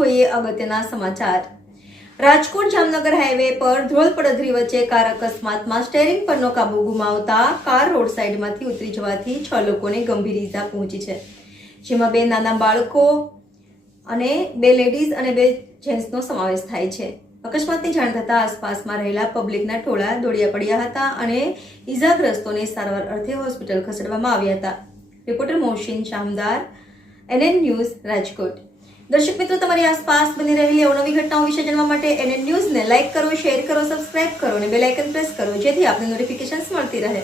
જોઈએ અગત્યના સમાચાર। રાજકોટ જામનગર હાઈવે પર ધ્રોલ પડધરી વચ્ચે કાર અકસ્માતમાં સ્ટેરિંગ પરનો કાબુ ગુમાવતા કાર રોડ સાઈડમાંથી ઉતરી જવાથી 6 લોકોને ગંભીર ઈજા પહોંચી છે, જેમાં 2 નાના બાળકો અને 2 લેડીઝ અને 2 જેન્ટ્સનો સમાવેશ થાય છે। અકસ્માતની જાણ થતાં આસપાસમાં રહેલા પબ્લિકના ટોળા દોડ્યા પડ્યા હતા અને ઈજાગ્રસ્તોને સારવાર અર્થે હોસ્પિટલ ખસેડવામાં આવ્યા હતા। Reporter Mohsin Shamdar, NN news, Rajkot. દર્શક મિત્રો, તમારી આસપાસ બની રહેલી અવનવી ઘટનાઓ વિશે જાણવા માટે NN ન્યૂઝને લાઇક કરો, શેર કરો, સબસ્ક્રાઇબ કરો અને બેલ આઇકન પ્રેસ કરો, જેથી આપને નોટિફિકેશન્સ મળતી રહે।